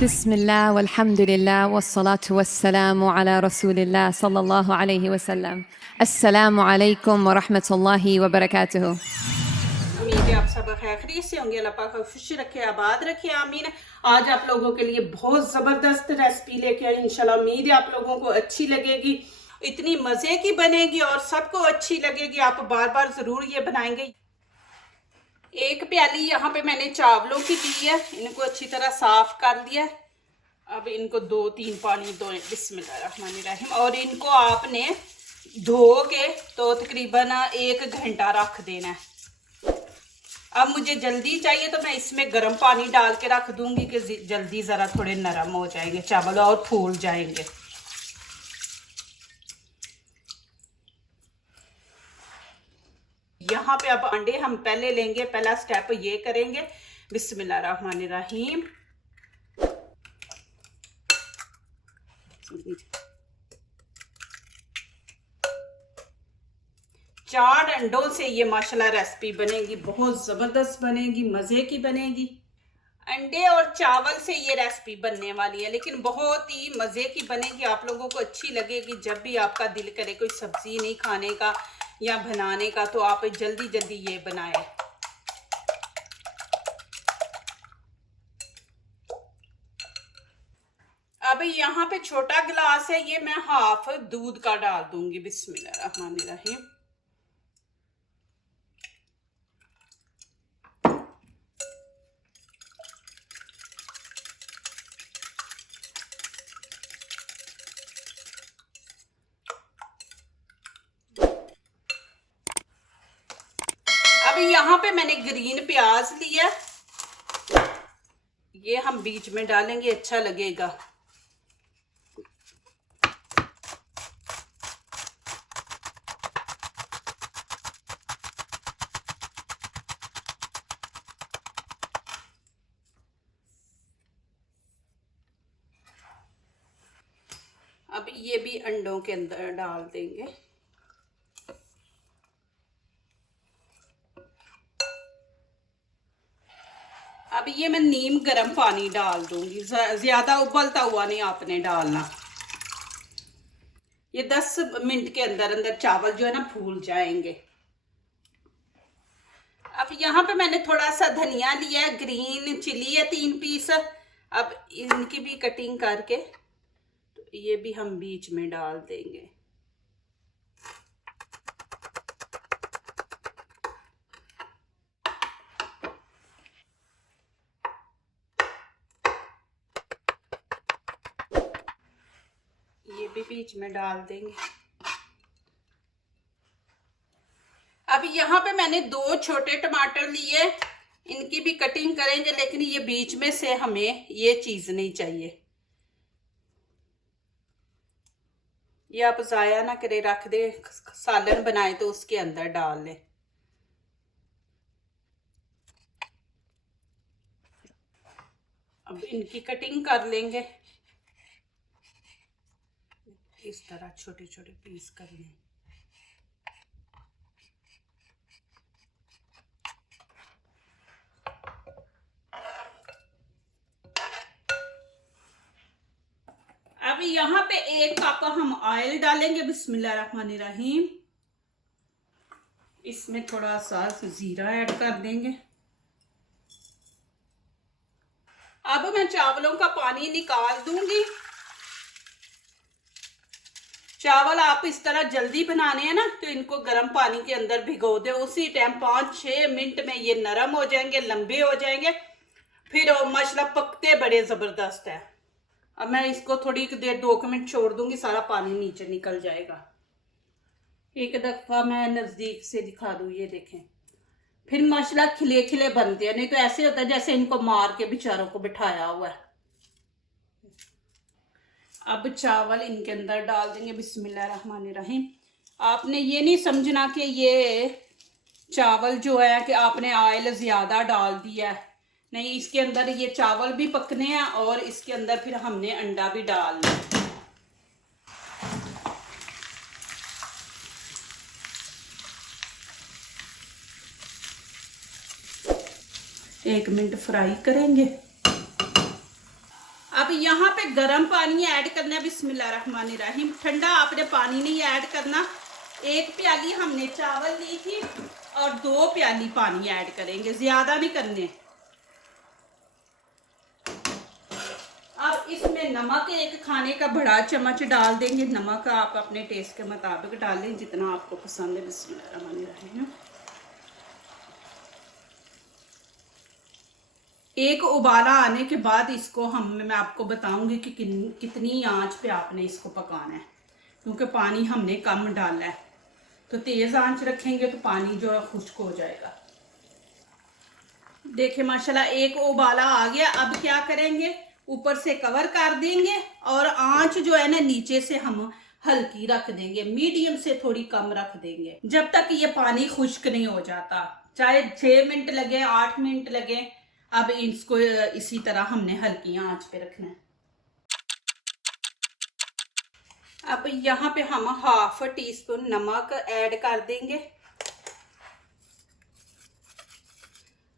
बिस्मिल्लाह वल्हम्दुलिल्लाह वस्सलातु वस्सलामु अला रसूलिल्लाह सल्लल्लाहु अलैहि वसल्लम। अस्सलामु अलैकुम व रहमतुल्लाहि व बरकातुहू। उम्मीद है आप सब खैरियत से होंगे। अल्लाह पाक खुश रखे, आबाद रखे, आमीन। आज आप लोगों के लिए बहुत ज़बरदस्त रेसिपी लेके आई। इंशाल्लाह उम्मीद है आप लोगों को अच्छी लगेगी, इतनी मज़े की बनेगी और सबको अच्छी लगेगी। आप बार बार ज़रूर ये बनाएंगे। एक प्याली यहाँ पे मैंने चावलों की ली है, इनको अच्छी तरह साफ कर लिया। अब इनको 2-3 पानी दो, बिस्मिल्लाहिर्रहमानिर्रहीम। और इनको आपने धो के तो तकरीबन 1 घंटा रख देना है। अब मुझे जल्दी चाहिए तो मैं इसमें गर्म पानी डाल के रख दूंगी कि जल्दी ज़रा थोड़े नरम हो जाएंगे चावल और फूल जाएंगे। यहाँ पे अब अंडे हम पहले लेंगे, पहला स्टेप ये करेंगे। बिस्मिल्लाहिर्रहमानिर्रहीम। चार अंडों से ये माशाल्लाह रेसिपी बनेगी, बहुत ज़बरदस्त बनेगी, मज़े की बनेगी। अंडे और चावल से ये रेसिपी बनने वाली है, लेकिन बहुत ही मज़े की बनेगी। आप लोगों को अच्छी लगेगी। जब भी आपका दिल करे कोई सब्ज़ी नहीं खाने का या बनाने का, तो आप जल्दी जल्दी ये बनाएं। अब यहाँ पे छोटा गिलास है, ये मैं हाफ दूध का डाल दूंगी। बिस्मिल्लाहिर्रहमानिर्रहीम। अब यहाँ पे मैंने ग्रीन प्याज लिया, ये हम बीच में डालेंगे, अच्छा लगेगा। अब ये भी अंडों के अंदर डाल देंगे। अब ये मैं नीम गर्म पानी डाल दूंगी, ज्यादा उबलता हुआ नहीं आपने डालना। ये 10 मिनट के अंदर अंदर चावल जो है ना फूल जाएंगे। अब यहाँ पे मैंने थोड़ा सा धनिया लिया है, ग्रीन चिली है 3 पीस। अब इनकी भी कटिंग करके तो ये भी हम बीच में डाल देंगे। ये भी बीच में डाल देंगे। अब यहाँ पे मैंने 2 छोटे टमाटर लिए, इनकी भी कटिंग करेंगे, लेकिन ये बीच में से हमें ये चीज नहीं चाहिए। ये आप ज़ाया ना करे, रख दे, सालन बनाए तो उसके अंदर डाल लें। अब इनकी कटिंग कर लेंगे, इस तरह छोटे छोटे पीस कर लें। अब यहाँ पे 1 कप हम ऑयल डालेंगे। बिस्मिल्लाहिर्रहमानिर्रहीम। इसमें थोड़ा सा जीरा ऐड कर देंगे। अब मैं चावलों का पानी निकाल दूंगी। चावल आप इस तरह जल्दी बनाने हैं ना, तो इनको गर्म पानी के अंदर भिगो दे, उसी टाइम 5-6 मिनट में ये नरम हो जाएंगे, लंबे हो जाएंगे, फिर माशाल्लाह पकते बड़े ज़बरदस्त है। अब मैं इसको थोड़ी देर 2 मिनट छोड़ दूंगी, सारा पानी नीचे निकल जाएगा। एक दफ़ा मैं नज़दीक से दिखा दूँ, ये देखें, फिर माशाल्लाह खिले खिले बनते हैं, नहीं तो ऐसे होता है जैसे इनको मार के बेचारों को बिठाया हुआ है। अब चावल इनके अंदर डाल देंगे। बिस्मिल्लाहिर्रहमानिर्रहीम। आपने ये नहीं समझना कि ये चावल जो है कि आपने ऑयल ज़्यादा डाल दिया है, नहीं, इसके अंदर ये चावल भी पकने हैं और इसके अंदर फिर हमने अंडा भी डालना है। 1 मिनट फ्राई करेंगे। अब यहाँ पे गर्म पानी ऐड करना है, बिस्मिल्लाहिर्रहमानिर्रहीम। ठंडा आपने पानी नहीं ऐड करना। 1 प्याली हमने चावल ली थी और 2 प्याली पानी ऐड करेंगे, ज्यादा नहीं करने। अब इसमें नमक 1 खाने का बड़ा चम्मच डाल देंगे। नमक आप अपने टेस्ट के मुताबिक डालें, जितना आपको पसंद है। बिस्मिल्लाहिर्रहमानिर्रहीम। 1 उबाला आने के बाद इसको मैं आपको बताऊंगी कि कितनी आंच पे आपने इसको पकाना है, क्योंकि पानी हमने कम डाला है। तो तेज आंच रखेंगे तो पानी जो है खुश्क हो जाएगा। देखिए माशाल्लाह 1 उबाला आ गया। अब क्या करेंगे, ऊपर से कवर कर देंगे और आंच जो है ना नीचे से हम हल्की रख देंगे, मीडियम से थोड़ी कम रख देंगे, जब तक ये पानी खुश्क नहीं हो जाता। चाहे 6 मिनट लगे, 8 मिनट लगे। अब इसको इसी तरह हमने हल्की आंच पे रखना है। अब यहाँ पे हम 1/2 टीस्पून नमक ऐड कर देंगे।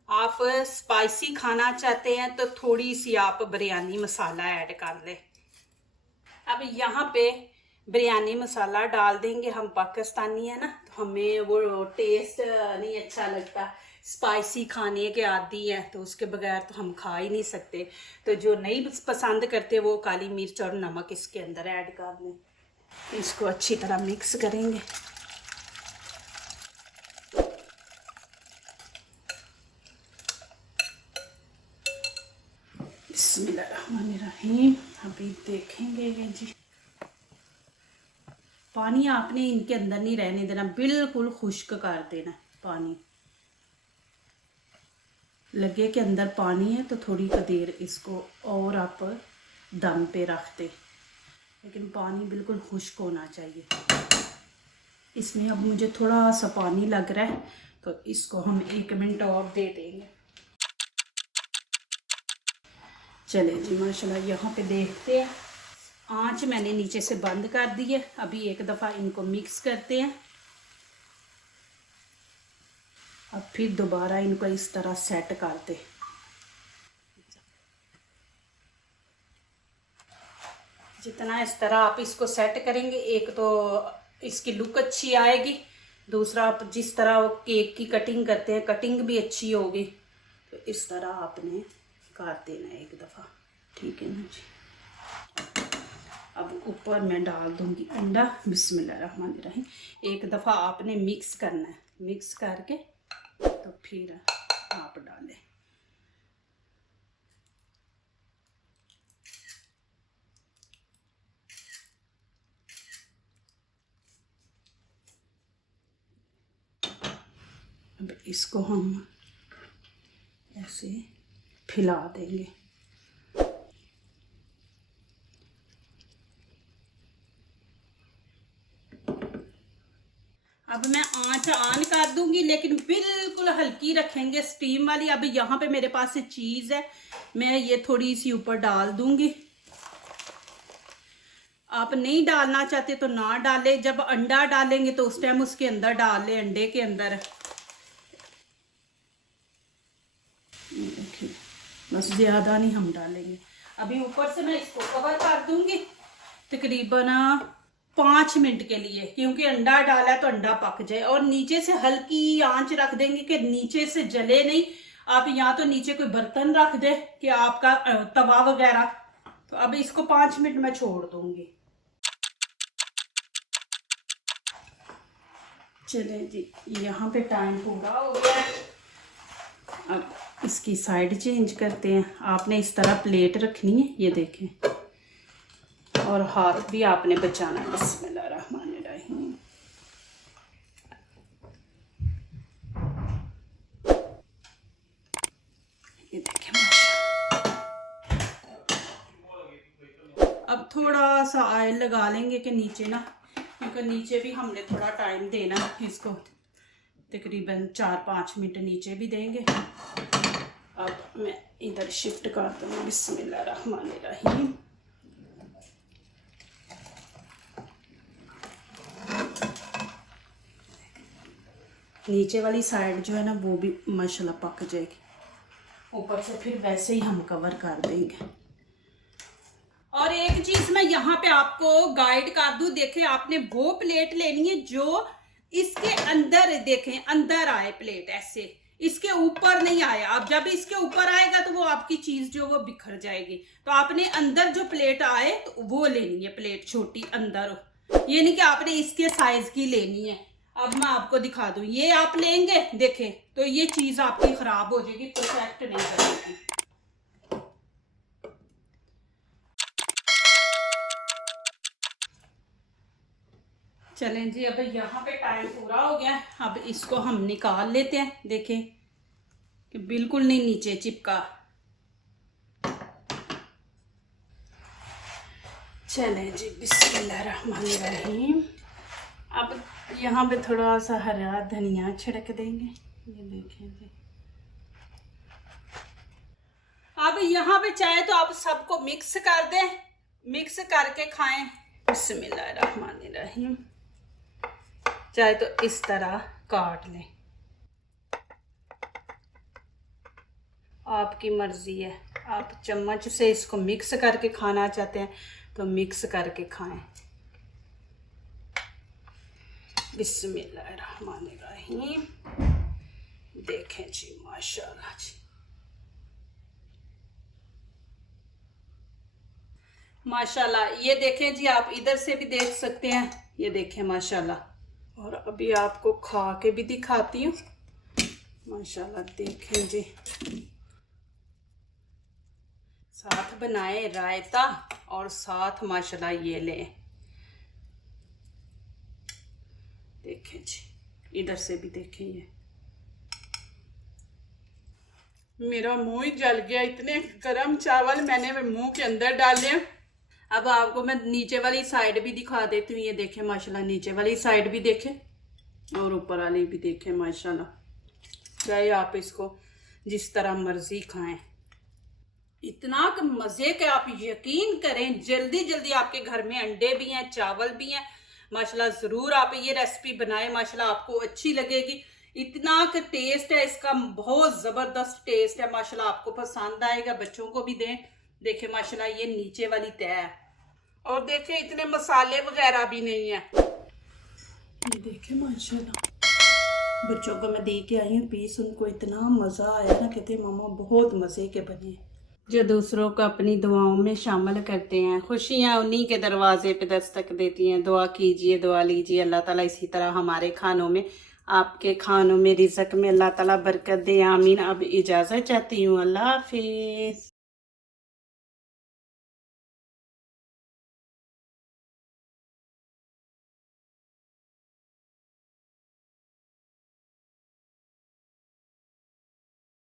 आप स्पाइसी खाना चाहते हैं तो थोड़ी सी आप बिरयानी मसाला ऐड कर लें। अब यहाँ पे बिरयानी मसाला डाल देंगे। हम पाकिस्तानी है ना, तो हमें वो टेस्ट नहीं अच्छा लगता। स्पाइसी खाने के आदी है तो उसके बगैर तो हम खा ही नहीं सकते। तो जो नहीं पसंद करते वो काली मिर्च और नमक इसके अंदर ऐड कर लें। इसको अच्छी तरह मिक्स करेंगे। बिस्मिल्लाहिर्रहमानिर्रहीम। अभी देखेंगे ये जी, पानी आपने इनके अंदर नहीं रहने देना, बिल्कुल खुश्क कर देना। पानी लगे के अंदर पानी है तो थोड़ी देर इसको और आप दम पे रख दे, लेकिन पानी बिल्कुल खुश्क होना चाहिए। इसमें अब मुझे थोड़ा सा पानी लग रहा है तो इसको हम 1 मिनट और दे देंगे। चले जी माशाल्लाह, यहाँ पे देखते हैं। आंच मैंने नीचे से बंद कर दी है। अभी 1 दफ़ा इनको मिक्स करते हैं। अब फिर दोबारा इनको इस तरह सेट कर दे। जितना इस तरह आप इसको सेट करेंगे, एक तो इसकी लुक अच्छी आएगी, दूसरा आप जिस तरह केक की कटिंग करते हैं कटिंग भी अच्छी होगी। तो इस तरह आपने कर देना 1 दफ़ा, ठीक है ना जी। अब ऊपर मैं डाल दूंगी अंडा। बिस्मिल्लाहिर्रहमानिर्रहीम। 1 दफ़ा आपने मिक्स करना है, मिक्स करके तो फिर आप डालें। अब इसको हम ऐसे फैला देंगे। अब मैं आंच ऑन कर दूंगी, लेकिन बिल्कुल हल्की रखेंगे, स्टीम वाली। अब यहाँ पे मेरे पास चीज़ है, मैं ये थोड़ी सी ऊपर डाल दूंगी। आप नहीं डालना चाहते तो ना डालें। जब अंडा डालेंगे तो उस टाइम उसके अंदर डाल लें, अंडे के अंदर। देखिए बस, ज़्यादा नहीं हम डालेंगे। अभी ऊपर से मैं इसको कवर कर दूंगी तकरीबन 5 मिनट के लिए, क्योंकि अंडा डाला है तो अंडा पक जाए। और नीचे से हल्की आंच रख देंगे कि नीचे से जले नहीं। आप यहाँ तो नीचे कोई बर्तन रख दे कि आपका तवा वगैरह। तो अब इसको 5 मिनट में छोड़ दूंगी। चले जी, यहाँ पे टाइम पूरा हो गया है। अब इसकी साइड चेंज करते हैं। आपने इस तरह प्लेट रखनी है, ये देखें, और हाथ भी आपने बचाना है। बिस्मिल्लाहिर्रहमानिर्रहीम। ये देखें माशाल्लाह। अब थोड़ा सा ऑयल लगा लेंगे कि नीचे ना, क्योंकि नीचे भी हमने थोड़ा टाइम देना है इसको, तकरीबन 4-5 मिनट नीचे भी देंगे। अब मैं इधर शिफ्ट कर दूँगी। बिस्मिल्लाहिर्रहमानिर्रहीम। नीचे वाली साइड जो है ना वो भी माशाल्लाह पक जाएगी। ऊपर से फिर वैसे ही हम कवर कर देंगे। और एक चीज मैं यहाँ पे आपको गाइड कर दूं, देखें आपने वो प्लेट लेनी है जो इसके अंदर, देखें अंदर आए प्लेट, ऐसे इसके ऊपर नहीं आया। अब जब इसके ऊपर आएगा तो वो आपकी चीज जो वो बिखर जाएगी। तो आपने अंदर जो प्लेट आए तो वो लेनी है प्लेट, छोटी अंदर हो, ये नहीं कि आपने इसके साइज की लेनी है। अब मैं आपको दिखा दूं, ये आप लेंगे देखें तो ये चीज आपकी खराब हो जाएगी, परफेक्ट नहीं बनेगी। चलें जी, अब यहाँ पे टाइम पूरा हो गया। अब इसको हम निकाल लेते हैं। देखें कि बिल्कुल नहीं नीचे चिपका। चलें जी, बिस्मिल्लाहिर्रहमानिर्रहीम। अब यहाँ पे थोड़ा सा हरा धनिया छिड़क देंगे, ये देखें जी। अब यहाँ पे चाहे तो आप सबको मिक्स कर दें, मिक्स करके खाएं। बिस्मिल्लाहिर्रहमानिर्रहीम। चाहे तो इस तरह काट लें, आपकी मर्जी है। आप चम्मच से इसको मिक्स करके खाना चाहते हैं तो मिक्स करके खाएं। बिस्मिल्लाहिर्रहमानिर्रहीम। देखें जी, माशाल्लाह जी, माशाल्लाह। ये देखें जी, आप इधर से भी देख सकते हैं, ये देखें माशाल्लाह। और अभी आपको खा के भी दिखाती हूँ, माशाल्लाह। देखें जी, साथ बनाए रायता और साथ माशाल्लाह ये लें। देखें जी, इधर से भी देखें, ये मेरा मुंह ही जल गया, इतने गरम चावल मैंने मुंह के अंदर डाले। अब आपको मैं नीचे वाली साइड भी दिखा देती हूँ, ये देखें माशाल्लाह। नीचे वाली साइड भी देखें और ऊपर वाली भी देखें माशाल्लाह। चाहे आप इसको जिस तरह मर्जी खाएं, इतना मज़े के आप यकीन करें। जल्दी जल्दी आपके घर में अंडे भी हैं, चावल भी हैं माशाल्लाह। ज़रूर आप ये रेसिपी बनाएं, माशाल्लाह आपको अच्छी लगेगी। इतना का टेस्ट है इसका, बहुत ज़बरदस्त टेस्ट है माशाल्लाह। आपको पसंद आएगा, बच्चों को भी दें। देखें माशाल्लाह, ये नीचे वाली तय है और देखें इतने मसाले वगैरह भी नहीं है। ये देखें माशाल्लाह, बच्चों को मैं दे के आई हूँ पीस, उनको इतना मज़ा आया ना, कहते मामा बहुत मज़े के बने। जो दूसरों को अपनी दुआओं में शामिल करते हैं, खुशियाँ उन्हीं के दरवाजे पे दस्तक देती हैं। दुआ कीजिए, दुआ लीजिए, अल्लाह ताला इसी तरह हमारे खानों में, आपके खानों में, रिज़्क़ में अल्लाह ताला बरकत दे, आमीन। अब इजाज़त चाहती हूँ, अल्लाह हाफिज़।